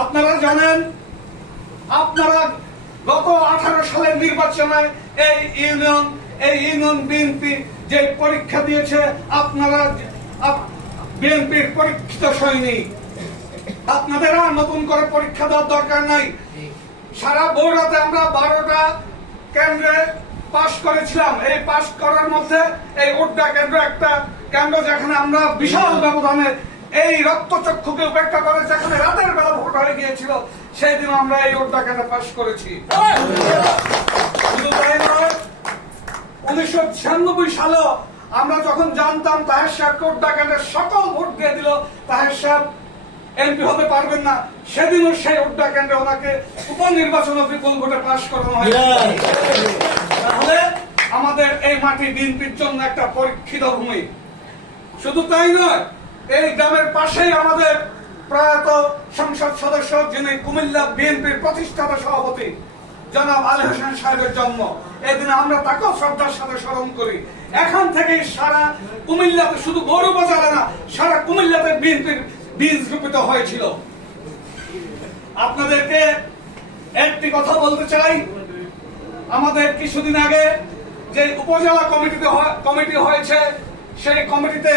আপনারা জানেন, আপনারা গত আঠারো সালের নির্বাচনে এই ইউনিয়ন এই ইউনিয়ন বিএনপি যে পরীক্ষা দিয়েছে, আপনারা বিএনপির পরীক্ষিত সৈনিক। আপনাদের আর নতুন করে পরীক্ষা দেওয়ার দরকার নাই। সারা বৌরাতে আমরা বারোটা কেন্দ্রে পাশ করেছিলাম। এই পাশ করার মধ্যে এই উড্ডা কেন্দ্র একটা কেন্দ্র যেখানে আমরা বিশাল ব্যবধানে এই রক্তচক্ষুকে উপেক্ষা করে যেখানে রাতের বেলা ভোট হয়ে গিয়েছিল সেই দিন আমরা এই কেন্দ্রে পাশ করেছি? উনিশশো ছিয়ানব্বই সালে আমরা যখন জানতাম তাহের সাহেবকে উড্ডা কেন্দ্রের সকল ভোট দিয়ে দিল, তাহের সাহেব এমপি হতে পারবেন না, সেদিনও সেই উড্ডা কেন্দ্রে ওনাকে উপনির্বাচনে বিপুল ভোটে পাশ করানো হয় তাহলে আমাদের এই মাটি বিএনপির জন্য একটা পরীক্ষিত ভূমি। শুধু তাই নয় এই গ্রামের পাশেই আমাদের প্রয়াত সংসদ সদস্য যিনি কুমিল্লা বিএনপির প্রতিষ্ঠাতা সভাপতি, জনাব আলী হোসেন সাহেবের জন্ম। এদিন আমরা তাকেও শ্রদ্ধার সাথে স্মরণ করি। এখন থেকে সারা কুমিল্লাতে শুধু গরু বাজারে না, সারা কুমিল্লাতে বিএনপির বীজ রূপিত হয়েছিল। আপনাদেরকে একটি কথা বলতে চাই। আমাদের কিছুদিন আগে যে উপজেলা কমিটিতে কমিটি হয়েছে, সেই কমিটিতে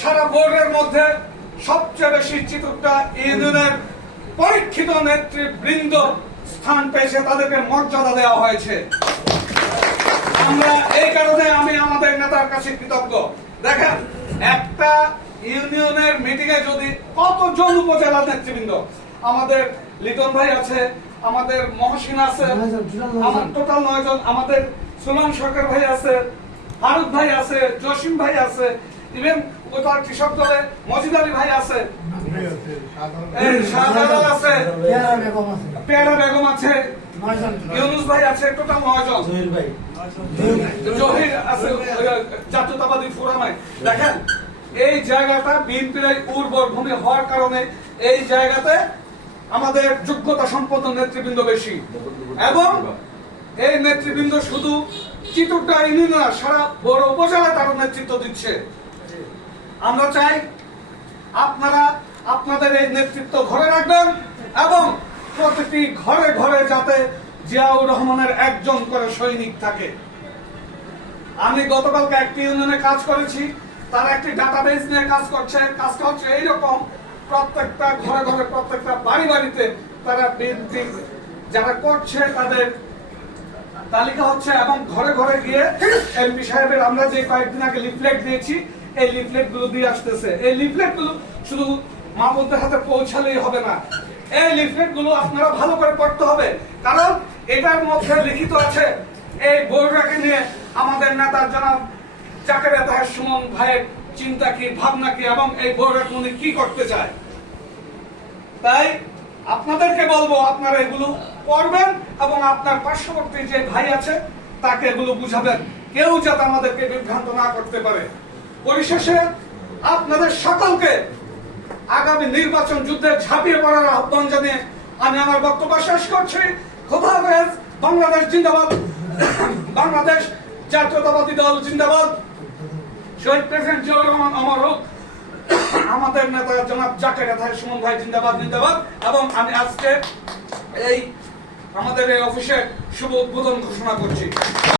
সারা বোর্ডের মধ্যে সবচেয়ে বেশি চিত্রটা ইউনিয়নের পরীক্ষিত নেতৃবৃন্দ স্থান পেয়েছে তাদেরকে মর্যাদা দেওয়া হয়েছে। আমরা এই কারণে আমি আমাদের নেতার কাছে কৃতজ্ঞ। দেখেন একটা ইউনিয়নের মিটিং এ যদি কতজন উপজেলা নেতৃবৃন্দ আমাদের লিটন ভাই আছে আমাদের মহসিন আছে আমার টোটাল নয় জন আমাদের সুমান সরকার ভাই আছে ফারুক ভাই আছে জসিম ভাই আছে ইভেন কোথাও কৃষক দলে মজিদ আলী ভাই আছে। এই শাহজালাল আছে। পেয়ারা বেগম আছে। ইউনুস ভাই আছে টোটাল নয় জন জহির আছে জাতীয়তাবাদী ফোরামে দেখেন এই জায়গাটা বিএনপির উর্বর ভূমি হওয়ার কারণে এই জায়গাতে আমাদের যোগ্যতা সম্পন্ন নেতৃবৃন্দ বেশি। এবং এই নেতৃবৃন্দ শুধু চিতুরটা ইউনিয়ন না সারা বড় উপজেলায় তারা নেতৃত্ব দিচ্ছে। আমরা চাই আপনারা আপনাদের এই নেতৃত্ব ধরে রাখবেন এবং প্রতিটি ঘরে ঘরে যাতে জিয়াউর রহমানের একজন করে সৈনিক থাকে। আমি গতকালকে একটি ইউনিয়নে কাজ করেছি, তারা একটি ডাটাবেস নিয়ে কাজ করছে। কাজটা হচ্ছে এইরকম, প্রত্যেকটা ঘরে ঘরে প্রত্যেকটা বাড়ি বাড়িতে তারা বিএনপি যারা করছে তাদের তালিকা হচ্ছে এবং ঘরে ঘরে গিয়ে এমপি সাহেবের আমরা যে কয়েকদিন আগে লিফলেট দিয়েছি এই লিফলেটগুলো দিয়ে আসতেছে। এই লিফলেটগুলো শুধু মা বোনদের হাতে পৌঁছালেই হবে না। এই লিফলেটগুলো আপনারা ভালো করে পড়তে হবে। কারণ এটার মধ্যে লিখিত আছে, এই বইটাকে নিয়ে আমাদের নেতা জনাব চাকের তাহের সুমন ভাইয়ের চিন্তা কি, ভাবনা কি, এবং এই বইটাকে উনি কি করতে চায়। তাই আপনাদেরকে বলব, আপনারা এগুলো পড়বেন এবং আপনার পার্শ্ববর্তী যে ভাই আছে, তাকে এগুলো বুঝাবেন। কেউ যাতে আমাদেরকে বিভ্রান্ত না করতে পারে। পরিশেষে আপনাদের সকলকে আগামী নির্বাচন যুদ্ধে ঝাঁপিয়ে পড়ার আহ্বান জানিয়ে আমি আমার বক্তব্য শেষ করছি। খোদা বাংলাদেশ জিন্দাবাদ। বাংলাদেশ জাতীয়তাবাদী দল জিন্দাবাদ। শহীদ প্রেসিডেন্ট জিয়াউর রহমান, অমর হোক। আমাদের নেতা জনাব জাকের নেতায় সুমন ভাই জিন্দাবাদ জিন্দাবাদ। এবং আমি আজকে এই আমাদের এই অফিসে শুভ উদ্বোধন ঘোষণা করছি।